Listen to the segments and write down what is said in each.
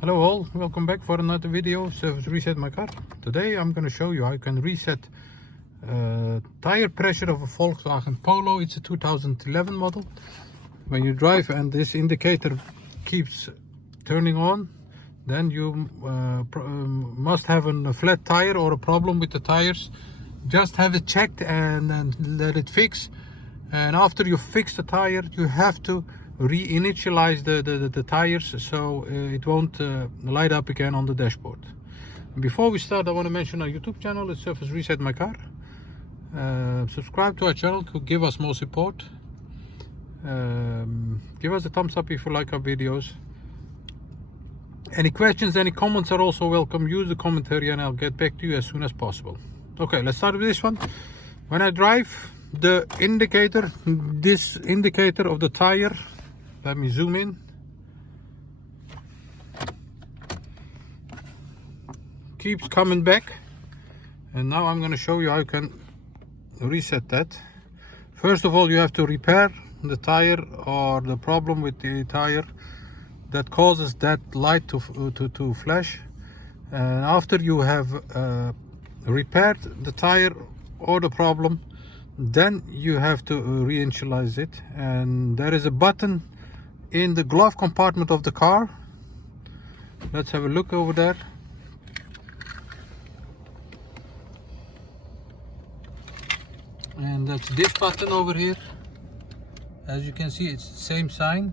Hello all, welcome back for another video. Service reset my car. Today I'm going to show you how you can reset tire pressure of a Volkswagen Polo. It's a 2011 model. When you drive and this indicator keeps turning on, then you must have a flat tire or a problem with the tires. Just have it checked and then let it fix. And after you fix the tire, you have to reinitialize the tires so it won't light up again on the dashboard. Before we start, I want to mention our YouTube channel. It's Service Reset My Car. Subscribe to our channel to give us more support. Give us a thumbs up if you like our videos. Any questions, any comments are also welcome. Use the commentary and I'll get back to you as soon as possible. Okay, let's start with this one. When I drive, the indicator, this indicator of the tire, let me zoom in. Keeps coming back. And now I'm going to show you how you can reset that. First of all, you have to repair the tire or the problem with the tire that causes that light to flash. And after you have repaired the tire or the problem, then you have to reinitialize it. And there is a button in the glove compartment of the car. Let's have a look over there. And that's this button over here. As you can see, it's the same sign.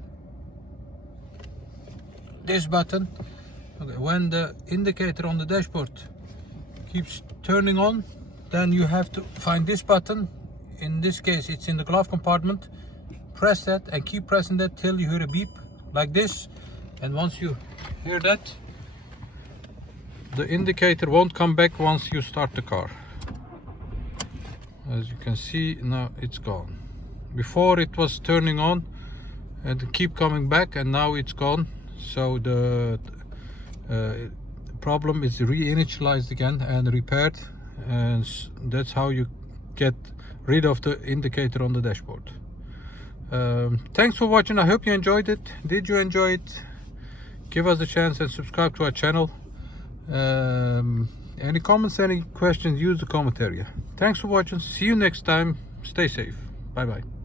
This button. Okay, when the indicator on the dashboard keeps turning on, then you have to find this button. In this case, it's in the glove compartment. Press that and keep pressing that till you hear a beep like this. And once you hear that, the indicator won't come back once you start the car. As you can see, now it's gone. Before it was turning on and keep coming back, and now it's gone. So the problem is reinitialized again and repaired, and that's how you get rid of the indicator on the dashboard. Thanks for watching. I hope you enjoyed it. Did you enjoy it? Give us a chance and subscribe to our channel. Any comments, any questions, use the comment area. Thanks for watching. See you next time. Stay safe. Bye bye.